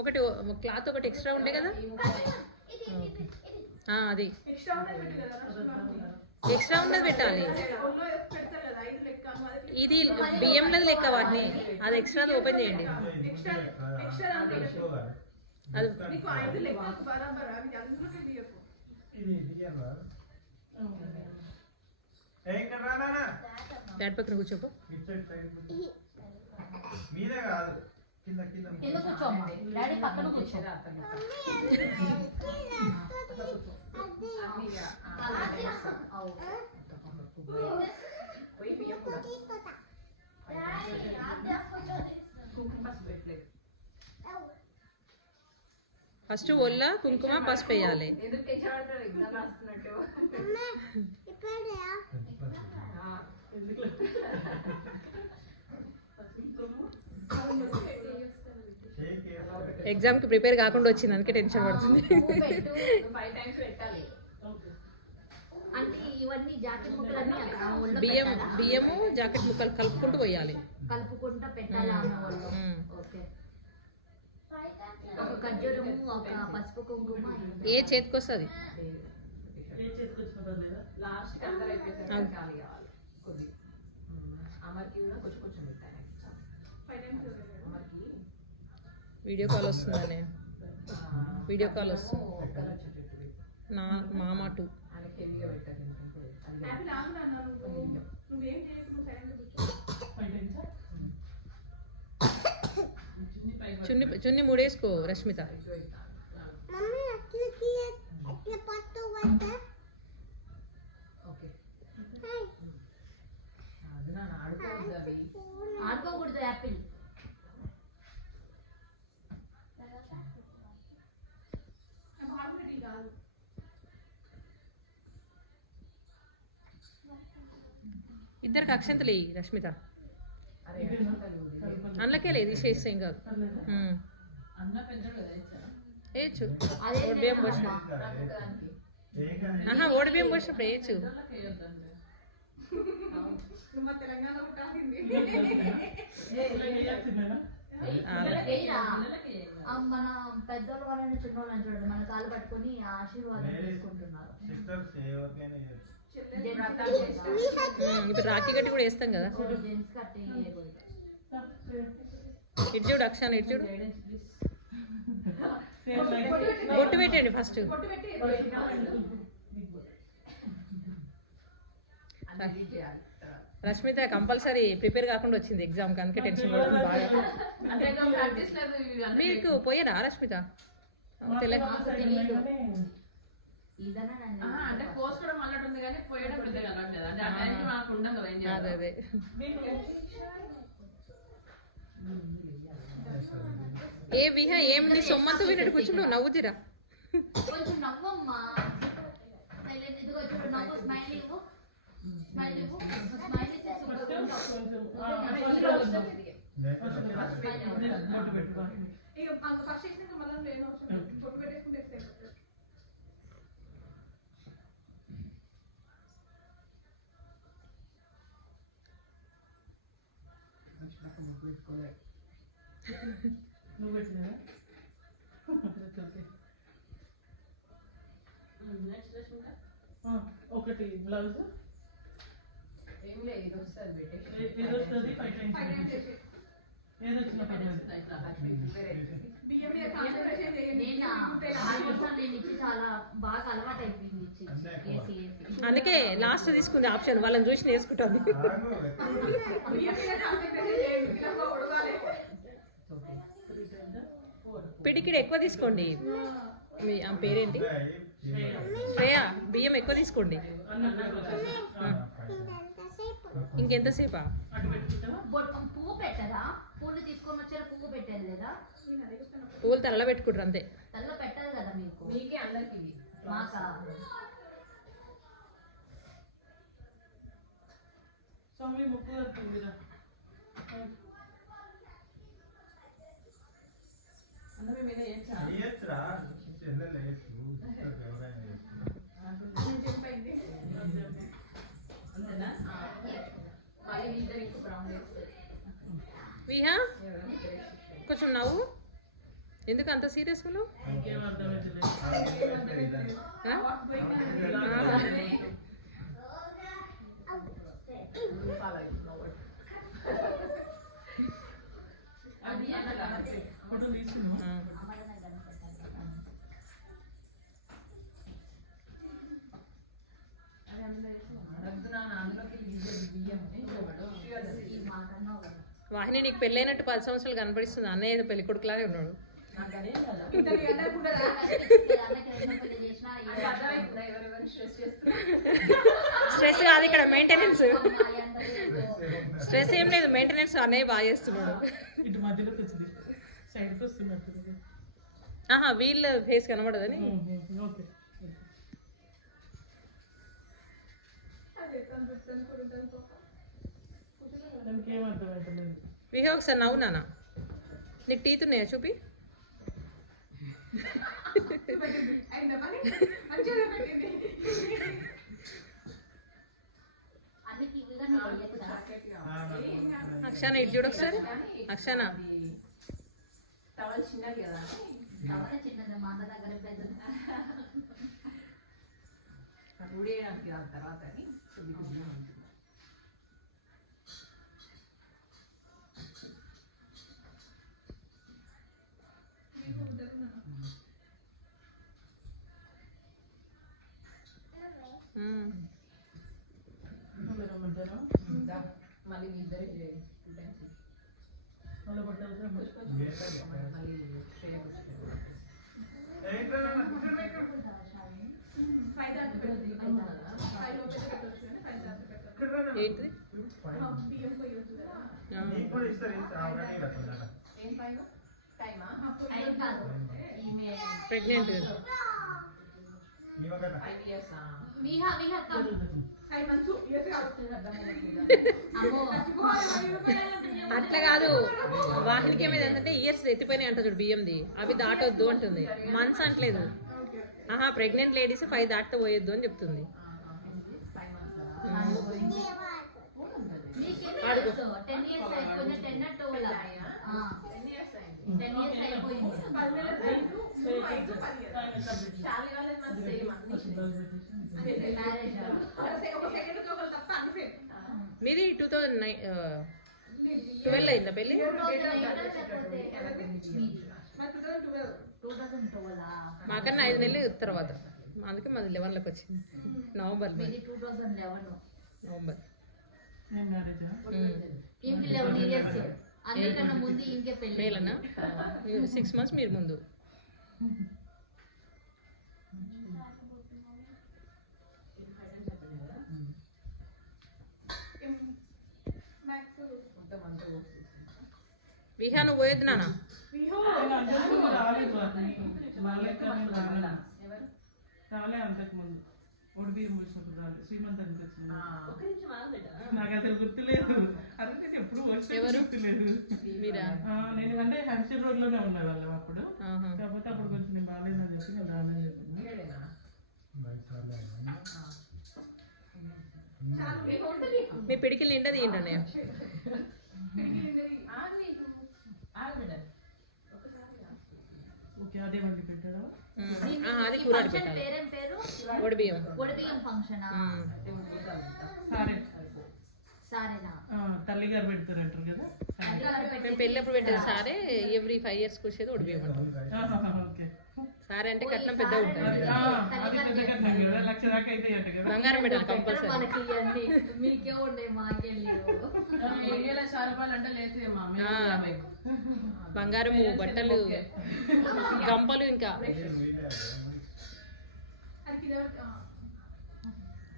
ఒకటి క్లాత్ ఒకటి ఎక్స్ట్రా ఉండే కదా అది ఎక్స్ట్రా ఉన్నది పెట్టాలి. ఇది బియ్యంలది లెక్క వాటిని అది ఎక్స్ట్రా ఓపెన్ చేయండి. అది డాడ్ పక్కన కూర్చోపో. ఫస్ట్ ఒళ్ళ కుంకుమ పసుపు వేయాలి. ఎగ్జామ్ కి ప్రిపేర్ కాకుండా వచ్చింది, అందుకే టెన్షన్ పడుతుంది. బియ్యము జాకెట్ ముక్కలు కలుపుకుంటూ పోయాలి. ఏ చేతికి వస్తుంది? వీడియో కాల్ వస్తుందనే, వీడియో కాల్ వస్తుంది. నా మామ 2 చున్ని ముడేసుకో రష్మిత. ఆడుకోకూడదు యాపిల్. ఇద్దరికి అక్షంతలు వేయి రష్మిత. అందులోకే లేదు తీసేస్తే ఏం కాదు. వేయచ్చు ఓడిబియ్యం పోసిన. ఓడిబియ్యం పోసినప్పుడు వేయచ్చు. మన పెద్దోళ్ళు వాళ్ళని చిన్నోళ్ళని చూడండి, మన కాలు పట్టుకొని ఆశీర్వాదం చేసుకుంటున్నారు. ఇప్పుడు రాఖీ గట్టి కూడా వేస్తాం కదా. ఇటు చూడు అక్షాన్, ఇటు చూడు. బొట్టు పెట్టండి ఫస్ట్. రష్మిత కంపల్సరీ ప్రిపేర్ కాకుండా వచ్చింది ఎగ్జామ్కి, అందుకే టెన్షన్ పడుతుంది బాగా. మీకు పోయారా రష్మిత? అదే ఏ విహా ఏమి సొమ్మంతా వినట్టు కూర్చున్నావు, నవ్వుతిరా. ఒకటి బ్లౌజ్ అందుకే లాస్ట్ తీసుకుంది ఆప్షన్, వాళ్ళని చూసి నేర్చుకుంటుంది. పిడికిడి ఎక్కువ తీసుకోండి. మీ ఆమె పేరేంటి? శ్రేయా. బియ్యం ఎక్కువ తీసుకోండి. ఇంకెంతసేపా? పువ్వు పెట్టదా? పూలు తీసుకొని వచ్చారు, పువ్వు పెట్టారు లేదా? పువ్వులు తలలో పెట్టుకుంటారు అంతే. తలలో పెట్టాలి కదా మీకు. మీకే అందరికి మాకా? కొంచెం నవ్వు. ఎందుకు అంత సీరియస్ ఉన్నావు? వాహిని నీకు పెళ్ళైనట్టు 10 సంవత్సరాలు కనపడిస్తుంది. అన్నయ్య ఏదో పెళ్లి కొడుకులాగే ఉన్నాడు. స్ట్రెస్ కాదు ఇక్కడ, మెయింటెనెన్స్. స్ట్రెస్ ఏం లేదు, మెయింటెనెన్స్ అన్నయ్య బాగా చేస్తున్నాడు. ఆహా, వీళ్ళ ఫేస్ కనబడదని. విహే ఒకసారి నవ్వు నాన్న. నీకు టీత్ ఉన్నాయా చూపి. అక్షాన ఇటు చూడు ఒకసారి. అక్షాన మళ్ళీ ఇద్దరు ప్రెగ్నెంట్ అట్లా కాదు. వాహినికి ఏమైందంటే ఇయర్స్ ఎత్తిపోయినాయి అంట చూడు బియ్యంది. అవి దాటొద్దు అంటుంది. మంత్స్ అంటలేదు. ఆహా, ప్రెగ్నెంట్ లేడీస్ 5 దాటితే పోయొద్దు అని చెప్తుంది. మీది 2012 అయిందా పెళ్ళి? మాకన్నా 5 నెలలు తర్వాత. అందుకే మాది 11లకు వచ్చింది. నవంబర్. మేలనా 6 months మీరు ముందు. విహా నువ్వు పోయొద్దు నాన్న. రాలే అంతకుముందు ఒడిబియ్యం పోసినప్పుడు రాలే. శ్రీమంతానికి వచ్చింది. నాకు అసలు గుర్తులేదు. అందుకే ఎప్పుడు గుర్తులేదు. నేను అంటే హర్షల్ రోడ్ లోనే ఉండేవాళ్ళం అప్పుడు. కాకపోతే అప్పుడు కొంచెం నేను బాగాలేదని చెప్పి నేను రానని చెప్పింది. మీ పిడికిలు నిండది ఏంటండి? ఓకే, అదే వండి పెట్టాడు. అది కూరాడు పెట్టాలి. ఒడిబియ్యం ఫంక్షన్ తల్లి గారు పెడతారంటారు కదా. మేము పెళ్ళప్పుడు పెట్టేది సారే. ఎవ్రీ 5 years వచ్చేది ఒడిబియ్యం అంటారు. సారే అంటే కట్నం పెద్ద ఉంటుంది. లక్ష దాకా అయితే బంగారం పెట్టాలి కంపల్సరీ. బంగారము, బట్టలు, గంపలు, ఇంకా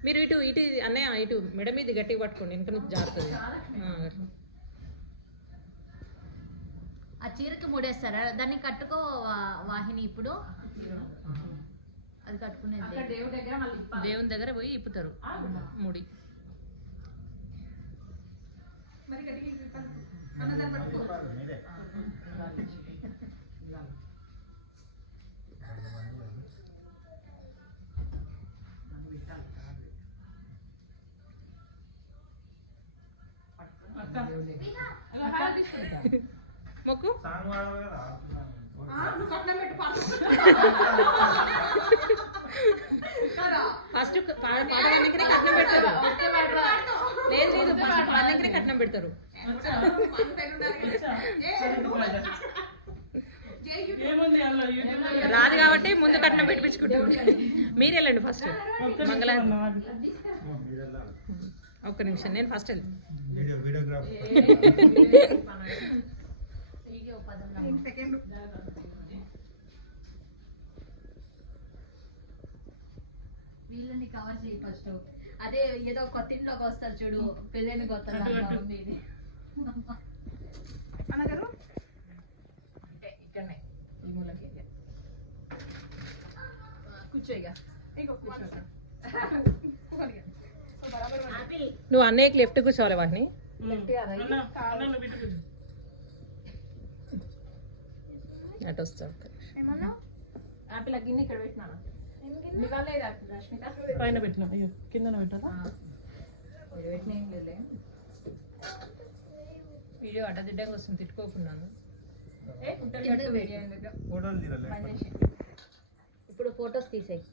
మీరు ఇటు ఇటు అన్నయ్య ఇటు మెడ మీద గట్టిగా పట్టుకోండి, వెనక నుంచి జారుతుంది. ఆ చీరకి ముడేస్తారా? దాన్ని కట్టుకో వాహిని. ఇప్పుడు అది కట్టుకునేది దేవుని దగ్గర పోయి ఇప్పుతారు ముడి. మొక్కు ఫస్ట్ పాడడానికనే కట్నం పెడతారు. లేదు లేదు ఫస్ట్ పాడడానికనే కట్నం పెడతారు. ఏముంది అలా యూట్యూబ్ రాదు కాబట్టి ముందు కట్నం పెట్టించుకుంటారు. మీరు వెళ్ళండి ఫస్ట్ మంగళవారం. ఒక్క నిమిషం నేను ఫస్ట్ వెళ్తాను. వీళ్ళని కవర్ చేయి ఫస్ట్. అదే ఏదో కొత్త ఇంట్లోకి వస్తారు చూడు, పెళ్ళైన కొత్త ఇక్కడనే ఈ మూలకి కూర్చో ఇక నువ్వు అన్నయ్యకి లెఫ్ట్ కూర్చోవాలి వాటిని. అటు వస్తావు. ఆపిల్ గిన్నె ఇక్కడ పెట్టినా ఇవ్వలేదు రష్మిక పైన పెట్టినా అయ్యో కిందన పెట్టాలా పెట్టిన ఏం లేదులే. వీడియో అడ్డదిడ్డంగా వస్తుంది తిట్టుకోకున్నాను. ఇప్పుడు ఫొటోస్ తీసేయి.